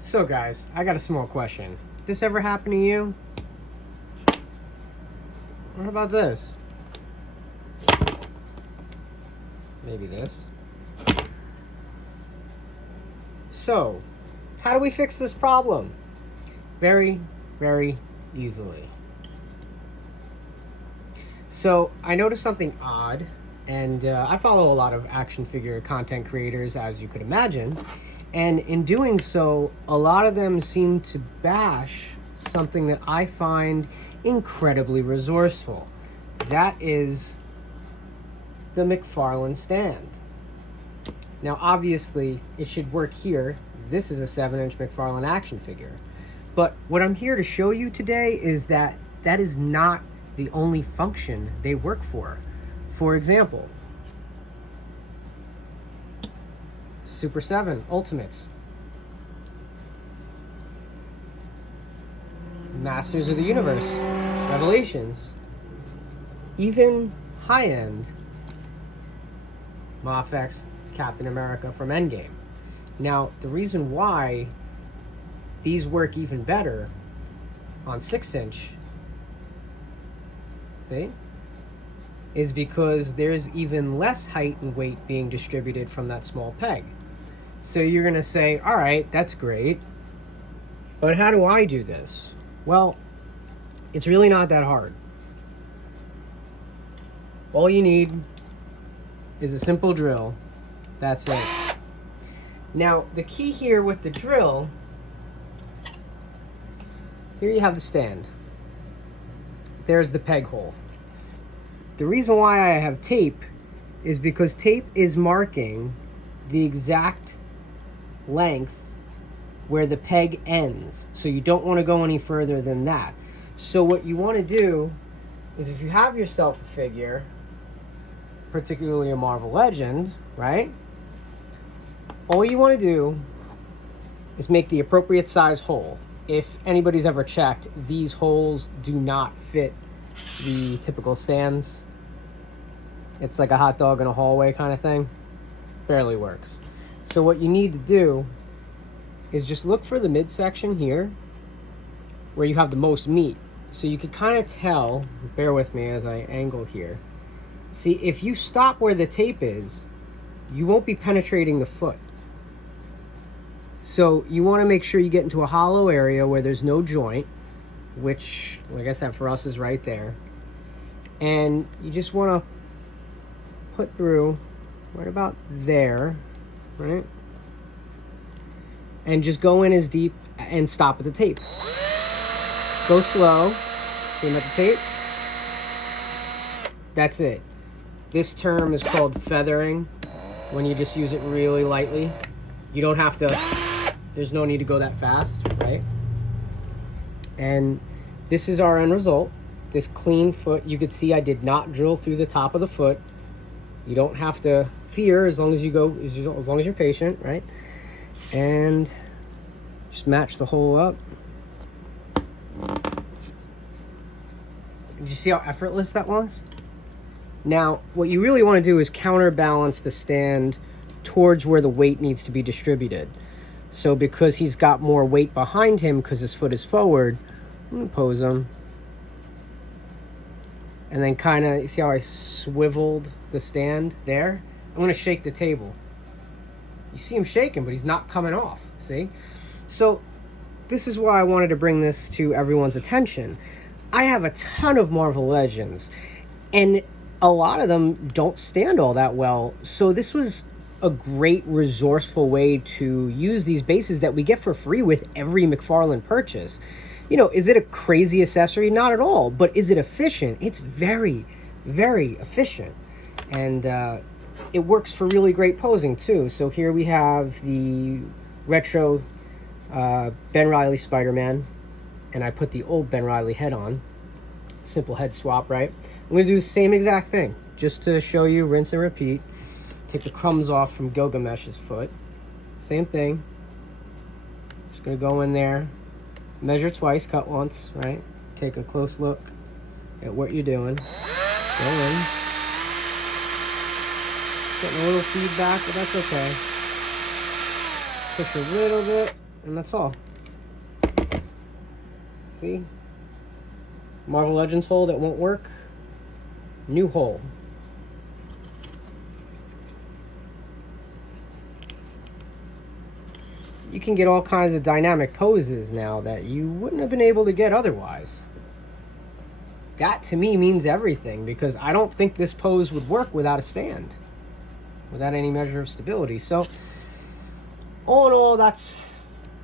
So guys, I got a small question. This ever happen to you? What about this? Maybe this. So, how do we fix this problem? Very, very easily. So, I noticed something odd, and I follow a lot of action figure content creators, as you could imagine. And in doing so, a lot of them seem to bash something that I find incredibly resourceful. That is the McFarlane stand. Now, obviously, it should work here. This is a 7-inch McFarlane action figure. But what I'm here to show you today is that that is not the only function they work for. For example, Super 7 Ultimates, Masters of the Universe, Revelations, even high-end Mafex Captain America from Endgame. Now, the reason why these work even better on 6-inch, see, is because there's even less height and weight being distributed from that small peg. So you're gonna say, all right, that's great, but how do I do this? Well, it's really not that hard. All you need is a simple drill. That's it. Now, the key here with the drill, here you have the stand. There's the peg hole. The reason why I have tape is because tape is marking the exact length where the peg ends. So you don't want to go any further than that. So what you want to do is, if you have yourself a figure, particularly a Marvel Legend, right? All you want to do is make the appropriate size hole. If anybody's ever checked, these holes do not fit the typical stands. It's like a hot dog in a hallway kind of thing. Barely works. So what you need to do is just look for the midsection here where you have the most meat. So you can kind of tell, bear with me as I angle here. See, if you stop where the tape is, you won't be penetrating the foot. So you want to make sure you get into a hollow area where there's no joint, which, like I said, for us is right there. And you just want to put through right about there, right? And just go in as deep and stop at the tape. Go slow, aim at the tape. That's it. This term is called feathering, when you just use it really lightly. You don't have to, there's no need to go that fast, right? And this is our end result. This clean foot. You could see I did not drill through the top of the foot. You don't have to fear as long as you go, as long as you're patient, right? And just match the hole up. Did you see how effortless that was? Now, what you really want to do is counterbalance the stand towards where the weight needs to be distributed. So because he's got more weight behind him because his foot is forward, I'm going to pose him. And then kind of, you see how I swiveled the stand there? I'm going to shake the table. You see him shaking, but he's not coming off, see? So this is why I wanted to bring this to everyone's attention. I have a ton of Marvel Legends, and a lot of them don't stand all that well. So this was a great resourceful way to use these bases that we get for free with every McFarlane purchase. You know, is it a crazy accessory? Not at all. But is it efficient? It's very, very efficient. And it works for really great posing too. So here we have the retro Ben Reilly Spider-Man. And I put the old Ben Reilly head on. Simple head swap, right? I'm going to do the same exact thing. Just to show you, rinse and repeat. Take the crumbs off from Gilgamesh's foot. Same thing. Just going to go in there. Measure twice, cut once, right? Take a close look at what you're doing. Go in. Getting a little feedback, but that's okay. Push a little bit, and that's all. See? Marvel Legends hole that won't work. New hole. You can get all kinds of dynamic poses now that you wouldn't have been able to get otherwise. That to me means everything, because I don't think this pose would work without a stand, without any measure of stability. So all in all, that's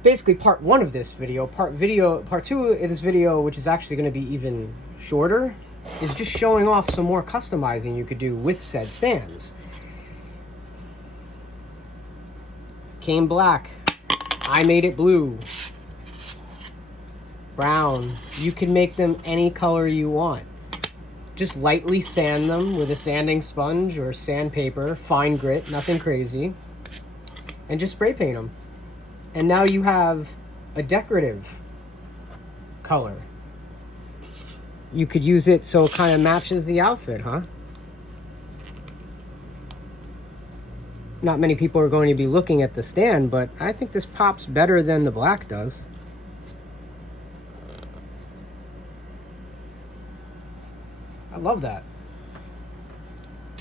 basically part one of this video. Part two of this video, which is actually going to be even shorter, is just showing off some more customizing you could do with said stands. Came black. I made it blue, brown. You can make them any color you want. Just lightly sand them with a sanding sponge or sandpaper, fine grit, nothing crazy, and just spray paint them. And now you have a decorative color. You could use it so it kind of matches the outfit, huh? Not many people are going to be looking at the stand, but I think this pops better than the black does. I love that.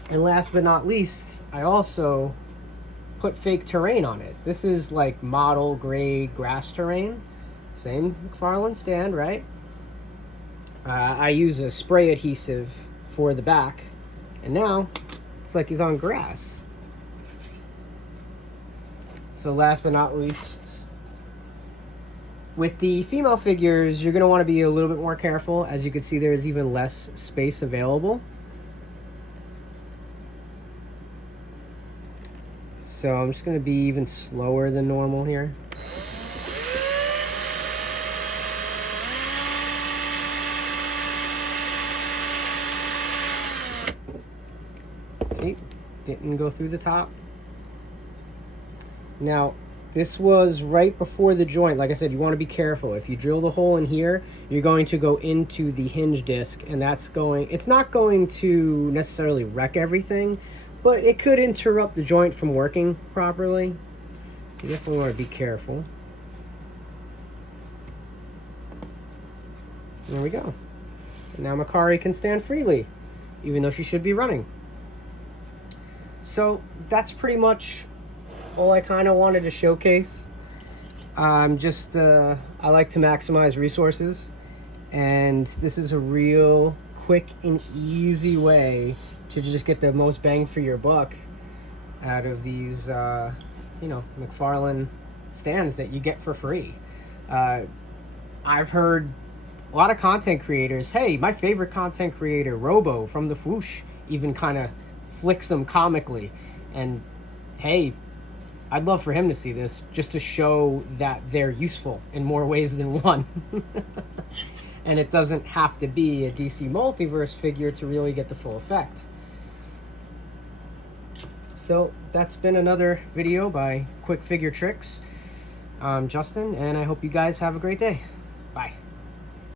And last but not least, I also put fake terrain on it. This is like model grade grass terrain. Same McFarlane stand, right? I use a spray adhesive for the back, and now it's like he's on grass. So last but not least, with the female figures, you're going to want to be a little bit more careful. As you can see, there's even less space available. So I'm just going to be even slower than normal here. See, didn't go through the top. Now, this was right before the joint. Like I said, you want to be careful. If you drill the hole in here, you're going to go into the hinge disc, and it's not going to necessarily wreck everything, but it could interrupt the joint from working properly. You definitely want to be careful. There we go. And now Makari can stand freely, even though she should be running. So that's pretty much all I kind of wanted to showcase. I like to maximize resources, and this is a real quick and easy way to just get the most bang for your buck out of these McFarlane stands that you get for free. I've heard a lot of content creators, hey, my favorite content creator, Robo from the Fwoosh, even kind of flicks them comically. And hey, I'd love for him to see this, just to show that they're useful in more ways than one. And it doesn't have to be a DC Multiverse figure to really get the full effect. So that's been another video by Quick Figure Tricks. I'm Justin, and I hope you guys have a great day. Bye.